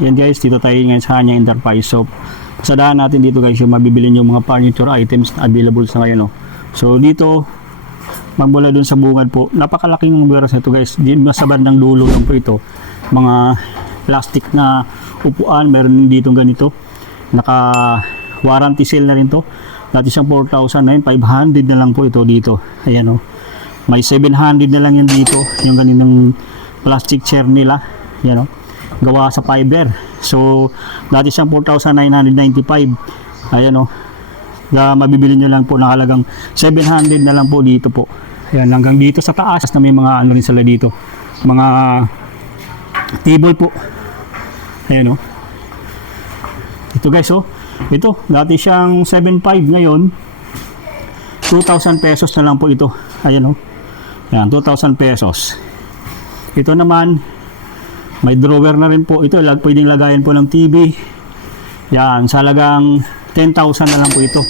Yan guys, dito tayo ngayon sa Hanyang Enterprise. So, sa daan natin dito guys, yung mabibili nyo mga furniture items na available sa ngayon. No? So, dito, mula dun sa bungad po, napakalaking warehouse nito guys. Nasa bandang dulo lang po ito. Mga plastic na upuan, meron dito ganito. Naka-warranty sale na rin to. Dati siyang 4,000 500 na lang po ito dito. Ayan o. May 700 na lang yan dito. Yung ganinang plastic chair nila. Ayan o. Gawa sa fiber. So, dati siyang 4,995. Ayan o. Mabibili nyo lang po na halagang 700 na lang po dito po. Ayan, hanggang dito sa taas na may mga ano rin sila dito. Mga table po. Ayan o. Ito guys o. Ito, dati siyang 7,500 ngayon. 2,000 pesos na lang po ito. Ayan o. Ayan, 2,000 pesos. Ito naman, may drawer na rin po. Ito, pwedeng lagayan po ng TV. Yan, sa halagang 10,000 na lang po ito.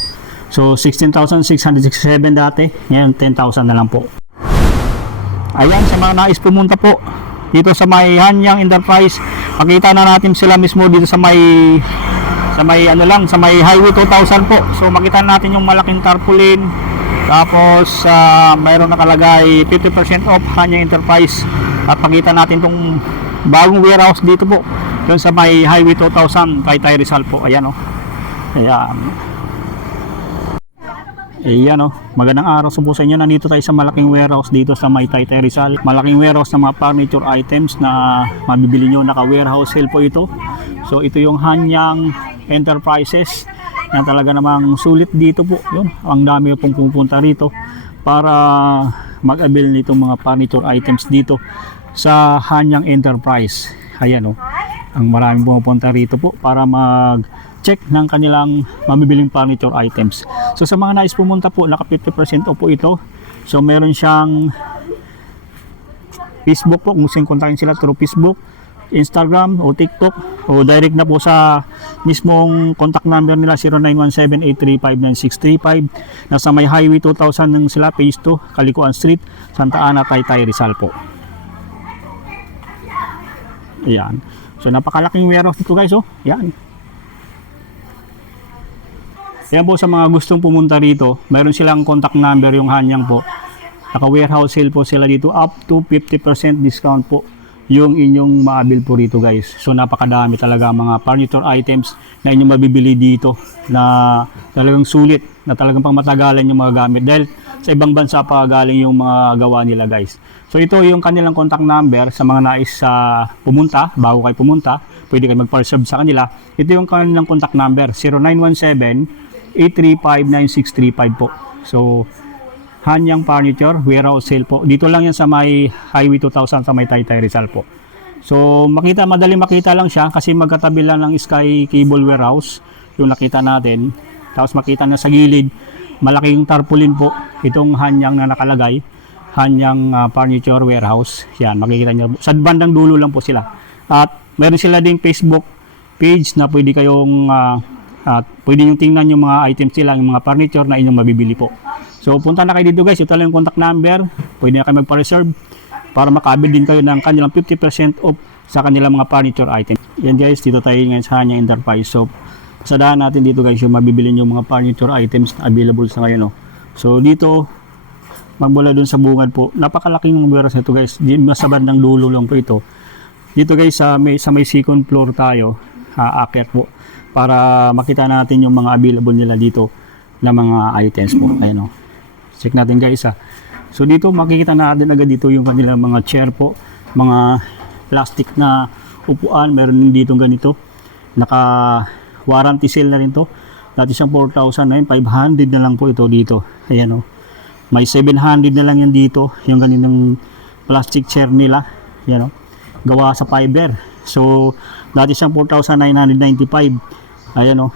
So, 16,667 dati. Ngayon, 10,000 na lang po. Ayan, sa mga nais pumunta po dito sa may Hanyang Enterprise, makita na natin sila mismo dito sa may Highway 2000 po. So, makita natin yung malaking tarpaulin. Tapos, mayroon nakalagay 50% off Hanyang Enterprise. At makita natin itong bagong warehouse dito po doon sa may Highway 2000 Taytay Rizal po. Ayan o. Ayan. Ayan o. Magandang araw po sa inyo. Nandito tayo sa malaking warehouse dito sa may Taytay Rizal. Malaking warehouse ng mga furniture items na mabibili nyo. Naka-warehouse sale po ito. So ito yung Hanyang Enterprises na talaga namang sulit dito po. Yun. Ang dami pong pupunta rito para mag-avail nitong mga furniture items dito sa Hanyang Enterprise. Ayan o. Ang maraming pumupunta rito po para mag-check ng kanilang mabibiling furniture items. So sa mga nais pumunta po, naka 50% off po ito. So meron siyang Facebook po, kung gusto yung kontakin sila through Facebook, Instagram o TikTok, o direct na po sa mismong contact number nila 0917-835-9635. Nasa may Highway 2000 ng sila, Phase 2, Kalikuan Street, Santa Ana, Taytay Rizal po. Ayan. So napakalaking warehouse dito guys oh. Ayan. Ayan po, sa mga gustong pumunta rito, mayroon silang contact number yung Hanyang po. Naka-warehouse sale po sila dito, up to 50% discount po yung inyong maabil po rito guys. So napakadami talaga mga furniture items na inyong mabibili dito na talagang sulit, na talagang pangmatagalan yung mga gamit dahil sa ibang bansa pa galing yung mga gawa nila guys. So ito yung kanilang contact number sa mga nais pumunta, bago kayo pumunta, pwede kayo mag-reserve sa kanila. Ito yung kanilang contact number, 0917-835-9635 po. So Hanyang Furniture, warehouse sale po. Dito lang yan sa may Highway 2000 sa may Taytay Rizal po. So madali makita lang siya kasi magkatabi lang ng Sky Cable Warehouse yung nakita natin. Tapos makita na sa gilid, malaking tarpaulin po itong Hanyang na nakalagay. Hanyang Furniture Warehouse. Yan, makikita nyo. Sa bandang dulo lang po sila. At meron sila ding Facebook page na pwede kayong pwede nyo tingnan yung mga items nila, yung mga furniture na inyong mabibili po. So punta na kayo dito guys, ito lang yung contact number, pwede na kayo magpa-reserve para makabil din kayo ng kanilang 50% off sa kanilang mga furniture items. Yan guys, dito tayo ngayon sa Hanyang Enterprise. So sa daan natin dito guys, yung mabibili yung mga furniture items na available sa ngayon. So dito, mula dun sa bungad po, napakalaking warehouse nito guys, nasa bandang dulo lang po ito. Dito guys, sa may second floor tayo, aakyat po, para makita natin yung mga available nila dito na mga items po. Ayan o. Check natin guys ha. So dito makikita natin agad dito yung kanilang mga chair po, mga plastic na upuan, meron din dito ganito. Naka warranty sale na rin to. Dati siyang 4,000 500 na lang po ito dito. Ayan o. May 700 na lang yan dito, yung ganinang plastic chair nila. Ayan o. Gawa sa fiber. So dati siyang 4,995. Ayan o.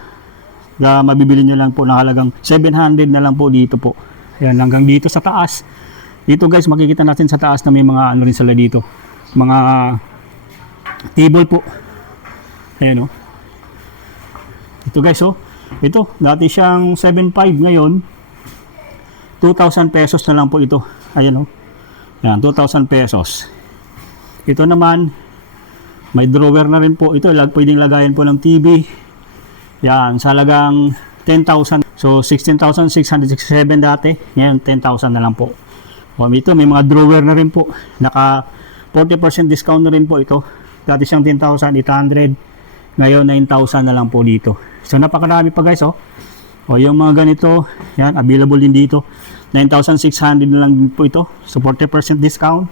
Mabibili nyo lang po na halagang 700 na lang po dito po. Ayan, hanggang dito sa taas. Dito guys, makikita natin sa taas na may mga ano rin sila dito. Mga table po. Ayan o. Ito guys o. Ito, dati siyang 7,500 ngayon. 2,000 pesos na lang po ito. Ayan o. Ayan, 2,000 pesos. Ito naman, May drawer na rin po ito, pwedeng lagayan po ng TV. Yan, sa halagang 10,000. So 16,667 dati, ngayon 10,000 na lang po. Ito may mga drawer na rin po, naka 40% discount na rin po ito. Dati siyang 10,800, ngayon 9,000 na lang po dito. So napakarami pa guys, oh. Yung mga ganito, yan, available din dito. 9,600 na lang din po ito. So 40% discount.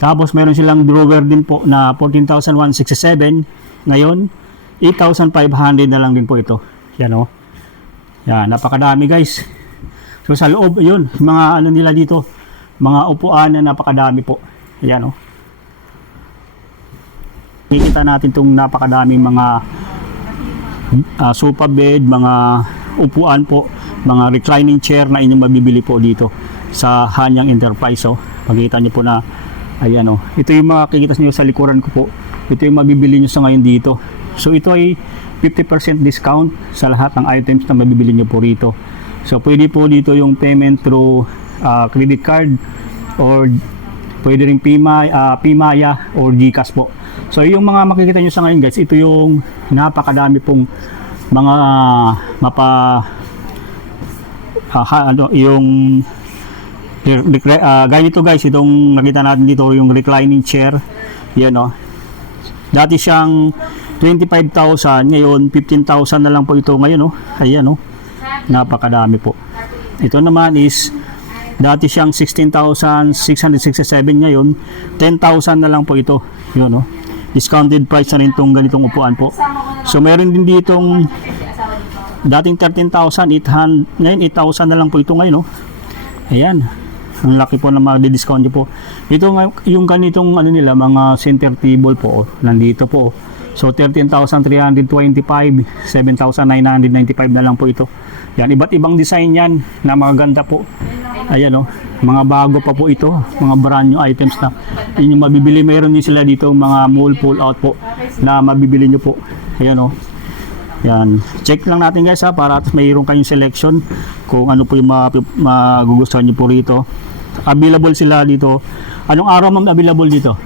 Tapos meron silang drawer din po na 14,167. Ngayon, 8,500 na lang din po ito. Yan, oh. Yan, napakadami guys. So sa loob, yun, mga ano nila dito, mga upuan na napakadami po. Yan, oh. Nakikita natin itong napakadaming mga sofa bed, mga upuan po, mga reclining chair na inyong mabibili po dito sa Hanyang Enterprise. Oh. Makikita nyo po na, ayan, oh. Ito yung makikita nyo sa likuran ko po. Ito yung mabibili nyo sa ngayon dito. So ito ay 50% discount sa lahat ng items na mabibili nyo po rito. So pwede po dito yung payment through credit card or pwede rin Pimaya or GCash po. So yung mga makikita nyo sa ngayon guys, ito yung napakadami pong mga yung gaya nito guys, itong nakita natin dito yung reclining chair. Yan, oh. Dati siyang 25,000, ngayon 15,000 na lang po ito ngayon, oh. Ayan, oh. Napakadami po. Ito naman is dati siyang 16,667, ngayon 10,000 na lang po ito. Yun, oh. Discounted price na rin itong ganitong upuan po. So meron din ditong dating 13,800, ngayon 8,000 na lang po ito ngayon, oh. Ayan. Ang laki po na ma-discount nyo po. Ito yung ganitong ano nila, mga center table po, oh. Nandito po, oh. So 13,325, 7,995 na lang po ito. Yan, iba't ibang design yan na mga ganda po. Ayan, oh. Mga bago pa po ito, mga brand new items na inyong mabibili. Mayroon din sila dito mga mall pull out po na mabibili nyo po. Ayan, oh. Yan, check lang natin guys, ha, para at mayroon kayong selection kung ano po yung magugustuhan nyo po rito. Available sila dito. Anong araw ma'am available dito?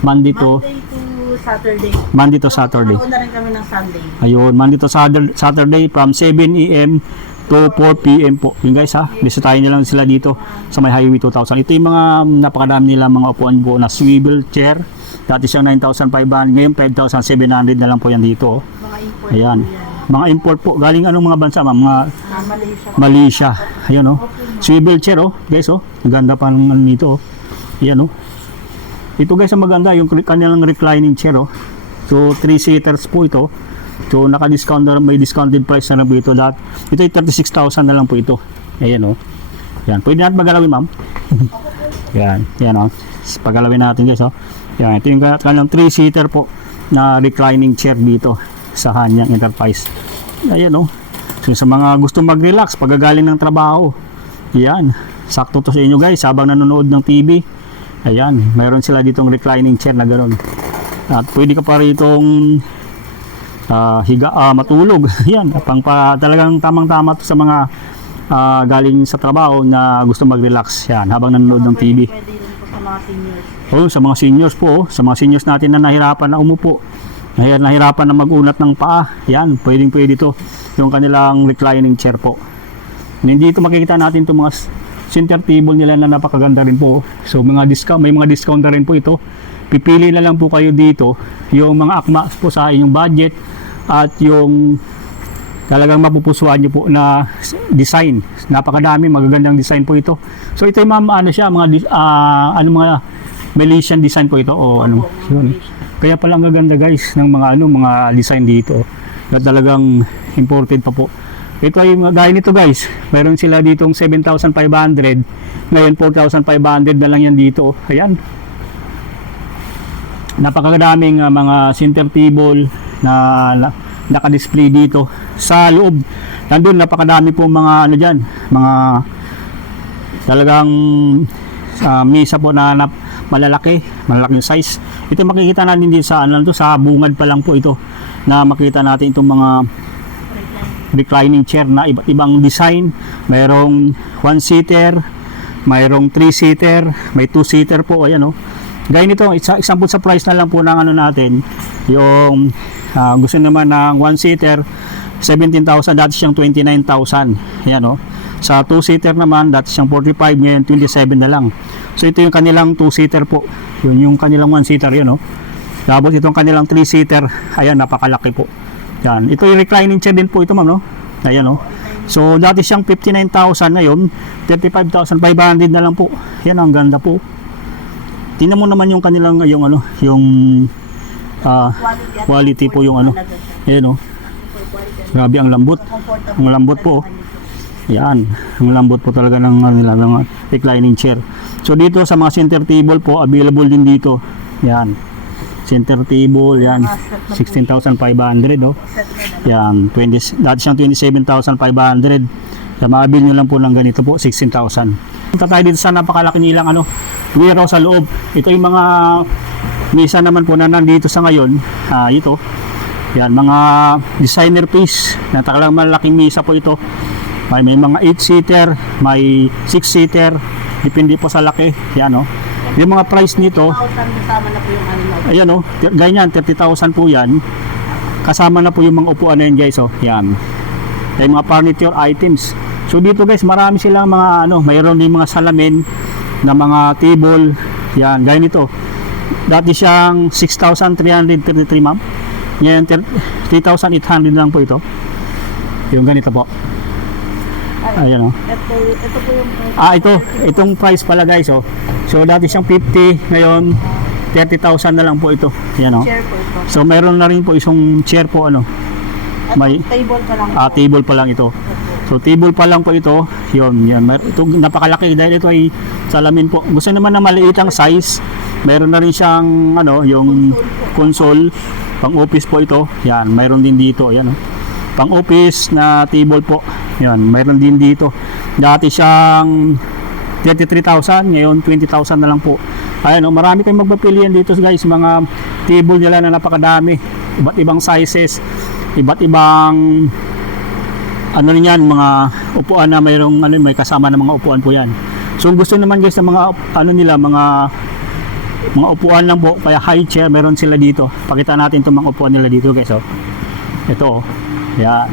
Monday to Saturday. Monday to Saturday. Una rin kami ng Sunday. Ayun, Monday to Saturday from 7 AM to 4 PM po. Yun guys, ha, bisitahin nyo lang sila dito sa may Highway 2000. Ito yung mga napakadami nila mga upuan po na swivel chair. Dati siyang 9,500, ngayon 5,700 na lang po yan dito, oh. Mga import. Ayan. Mga import po. Galing anong mga bansa ma'am? Mga Malaysia. Malaysia. Ayun, oh. Swivel chair, oh. Guys, oh. Ang ganda pa ng ano nito, oh. Ayan, oh. Ito guys, ang maganda yung kanilang reclining chair, oh. So 3-seaters po ito. So naka-discount na, may discounted price na po ito. Ito ay 36,000 na lang po ito. Ayan, oh. Yan. Pwede natin magalawin ma'am. Yan. Yan, oh. Pagalawin natin guys, oh. Yan. Ito yung kanilang 3-seater po na reclining chair dito sa Hanyang Enterprise. Ayan, oh. So sa mga gusto mag-relax pagkagaling ng trabaho, yan, sakto to sa inyo guys habang nanonood ng TV. Ayan, mayroon sila ditong reclining chair na gano'n. At pwede ka pa ritong matulog. Yan, talagang tamang-tama to sa mga galing sa trabaho na gusto mag-relax. Yan, habang nanonood ng TV. Pwede rin po sa mga seniors. Oh, sa mga seniors po, oh. Sa mga seniors natin na nahirapan na umupo, nahirapan na mag-unat ng paa, yan, pwede to, yung kanilang reclining chair po. Dito makikita natin itong mga center table nila na napakaganda rin po. So mga discount, may mga discount na rin po ito. Pipili na lang po kayo dito yung mga akma po sa inyong budget at yung talagang mapupusuan nyo po na design. Napakadami, magagandang design po ito. So ito yung ano siya, mga mga Malaysian design po ito o ano. Yun. Kaya pala ang gaganda guys ng mga mga design dito. Na talagang imported pa po. Ito ay gaya nito guys. Mayroon sila ditong 7,500. Ngayon 4,500 na lang yan dito. Ayan. Napakadaming mga center table na naka-display dito sa loob. Nandun napakadami po mga ano diyan, mga talagang mesa po na malalaking size. Ito makikita natin din sa sa bungad pa lang po ito na makita natin itong mga reclining chair na iba't ibang design. Mayroong 1-seater, mayroong 3-seater, may 2-seater po, ayan, oh. Gaya nito, example sa price na lang po ng ano natin, yung gusto naman ng 1-seater, 17,000, dati siyang 29,000. Yan o. Sa 2-seater naman, dati siyang 45, ngayon 27 na lang. So ito yung kanilang 2-seater po. Yun yung kanilang 1-seater, yan o. Tapos itong kanilang 3-seater, ayan, napakalaki po. Yan. Ito yung reclining chair din po ito, ma'am, no? Ayan o. So dati siyang 59,000, ngayon 35,500 na lang po. Yan, ang ganda po. Tingnan mo naman yung kanilang yung ano, yung quality po yung ano. Ayan o. Grabe ang lambot. Ang lambot po. Yan. Ang lambot po talaga ng ng reclining chair. So dito sa mga center table po, available din dito. Yan. Center table, yan. 16,500 oh. Yan, dati siyang 27,500. Sa maabil nyo lang po ng ganito po, 16,000. Punta tayo dito sa napakalaki nilang ano, warehouse sa loob. Ito yung mga mesa naman po na nandito sa ngayon. Ito. Yan, mga designer piece. Natakalang malaking mesa po ito. May mga 8-seater, may 6-seater. Depende po sa laki. Yan o. Yung mga price nito, kasama na po yung ano. ayan o, ganyan, 30,000 po yan. Kasama na po yung mga upuan na yan guys o. Yan. Yung mga furniture items. So dito guys, marami silang mga ano, mayroon din mga salamin na mga table. Yan, gaya nito. Dati siyang 6,333 ma'am. Ngayon 3,800 lang po ito. Yung ganito po. Ayan o. Ito po yung Itong price pala guys oh. So dati siyang 50, ngayon 30,000 na lang po ito. Ayan o. chair po ito. So mayroon na rin po isang chair po ano. At May table pa lang. table pa lang ito. So table pa lang po ito. Yan. Ito napakalaki dahil ito ay salamin po. Gusto naman na maliitang size. Mayroon na rin siyang ano, yung console. Pang office po ito. Yan, mayroon din dito. Ayan oh. Pang office na table po. Yan, mayroon din dito. Dati siyang 33,000, ngayon 20,000 na lang po. Ayan oh, marami kayong magpapilian dito guys. Mga table nila na napakadami. Iba't ibang sizes. Iba't ibang ano rin yan, mga upuan na mayroong ano, may kasama ng mga upuan po yan. So gusto naman guys ng mga ano nila, mga upuan lang po, kaya high chair meron sila dito. Pakita natin itong mga upuan nila dito guys oh. Ito oh. Yan.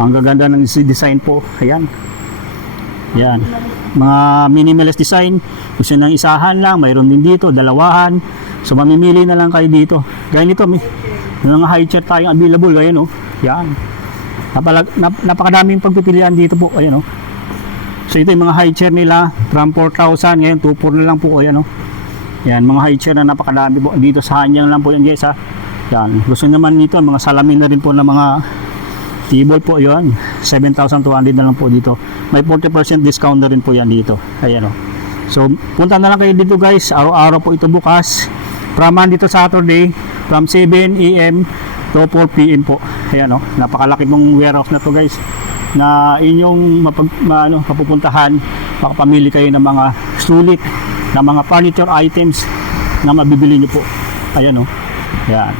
Ang gaganda ng design po. Ayan. Yan. Mga minimalist design. Gusto nang isahan lang, mayroon din dito, dalawahan. So mamimili na lang kayo dito. Gaya nito, may mga high chair tayong available. Ayan oh. Yan. Napakadaming pagpipilian dito po. Ayan oh. So ito yung mga high chair nila from 4,000 ngayon 2,400 na lang po. Ayan oh. Yan, mga high chair na napakadami po. Dito sa hanyang lang po yan guys ha. Yan. Gusto naman nito mga salamin na rin po ng mga table po yun. 7,200 na lang po dito. May 40% discount na rin po yan dito. Ayan oh. So punta na lang kayo dito guys. Araw-araw po ito bukas. From Monday to Saturday from 7 AM to 4 PM po. Ayan o, napakalaki pong warehouse na to guys na inyong mapupuntahan. Makapamili kayo ng mga sulit na mga furniture items na mabibili nyo po. Ayan o, yan.